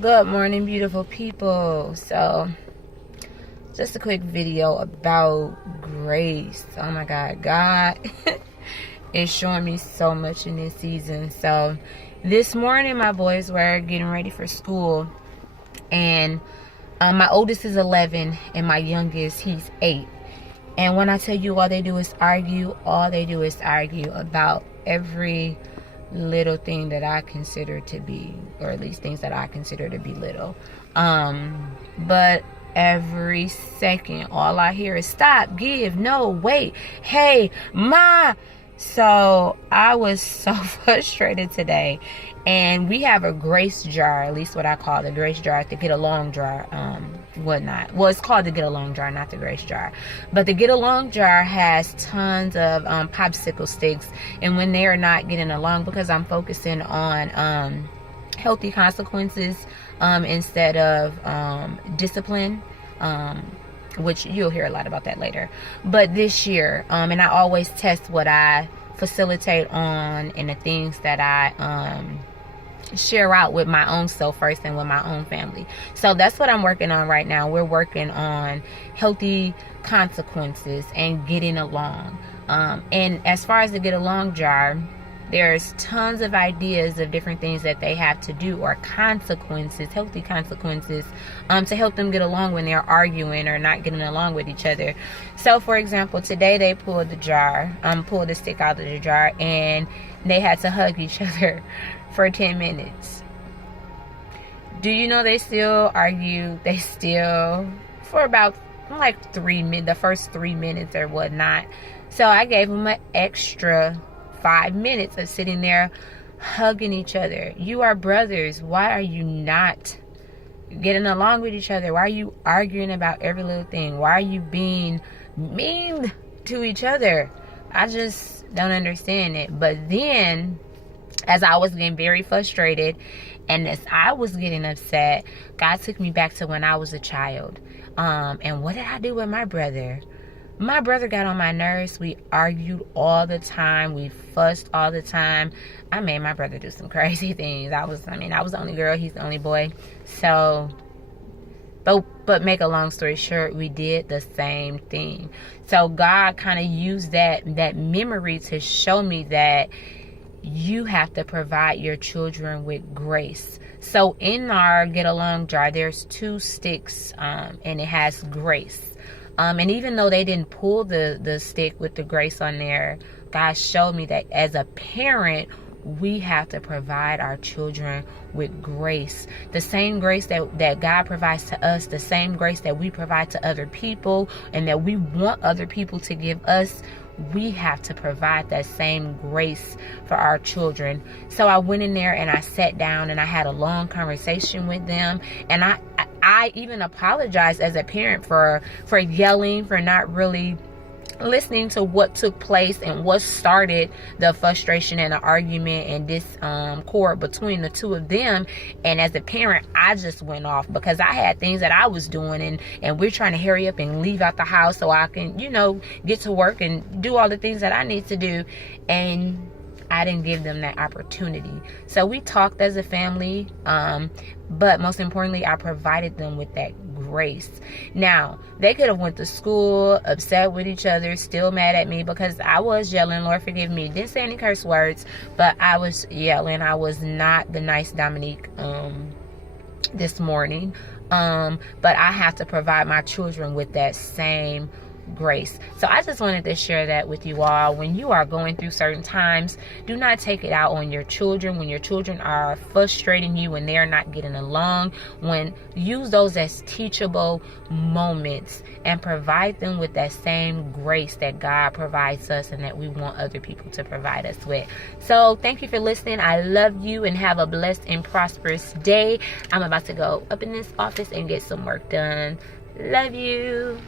Good morning, beautiful people. So just a quick video about grace. Oh my God is showing me so much in this season. So this morning my boys were getting ready for school, and my oldest is 11 and my youngest, he's 8. And when I tell you all they do is argue about every little thing that I consider to be, or at least things that I consider to be little. But every second, all I hear is stop, give, no, wait, hey, ma. So I was so frustrated today. And we have a grace jar, at least what I call the grace jar, the get along jar, whatnot. Well, it's called the get along jar, not the grace jar. But the get along jar has tons of popsicle sticks. And when they are not getting along, because I'm focusing on healthy consequences instead of discipline, which you'll hear a lot about that later. But this year, and I always test what I facilitate on and the things that I share out with my own self first and with my own family. So that's what I'm working on right now. We're working on healthy consequences and getting along. And as far as the get along jar, there's tons of ideas of different things that they have to do, or consequences, healthy consequences, to help them get along when they're arguing or not getting along with each other. So for example, today they pulled the stick out of the jar, and they had to hug each other for 10 minutes. Do you know they still argue? They still, for about like 3 minutes, the first 3 minutes or whatnot. So I gave them an extra 5 minutes of sitting there hugging each other. You are brothers. Why are you not getting along with each other? Why are you arguing about every little thing? Why are you being mean to each other? I just don't understand it. But then, as I was getting very frustrated and as I was getting upset, God took me back to when I was a child. And what did I do with my brother? My brother got on my nerves. We argued all the time. We fussed all the time. I made my brother do some crazy things. I was the only girl. He's the only boy. So, but make a long story short, we did the same thing. So God kind of used that memory to show me that you have to provide your children with grace. So in our get along jar, there's 2 sticks, and it has grace. And even though they didn't pull the stick with the grace on there, God showed me that as a parent, we have to provide our children with grace. The same grace that God provides to us, the same grace that we provide to other people and that we want other people to give us, we have to provide that same grace for our children. So I went in there and I sat down and I had a long conversation with them, and I even apologized as a parent for yelling, for not really listening to what took place and what started the frustration and the argument and discord between the 2 of them. And as a parent, I just went off because I had things that I was doing, and we're trying to hurry up and leave out the house so I can, get to work and do all the things that I need to do. And I didn't give them that opportunity. So we talked as a family, but most importantly, I provided them with that grace. Now, they could have went to school upset with each other, still mad at me because I was yelling. Lord forgive me. Didn't say any curse words, but I was yelling. I was not the nice Dominique this morning. But I have to provide my children with that same grace. So I just wanted to share that with you all. When you are going through certain times, do not take it out on your children. When your children are frustrating you, when they're not getting along, use those as teachable moments and provide them with that same grace that God provides us and that we want other people to provide us with. So thank you for listening. I love you and have a blessed and prosperous day. I'm about to go up in this office and get some work done. Love you.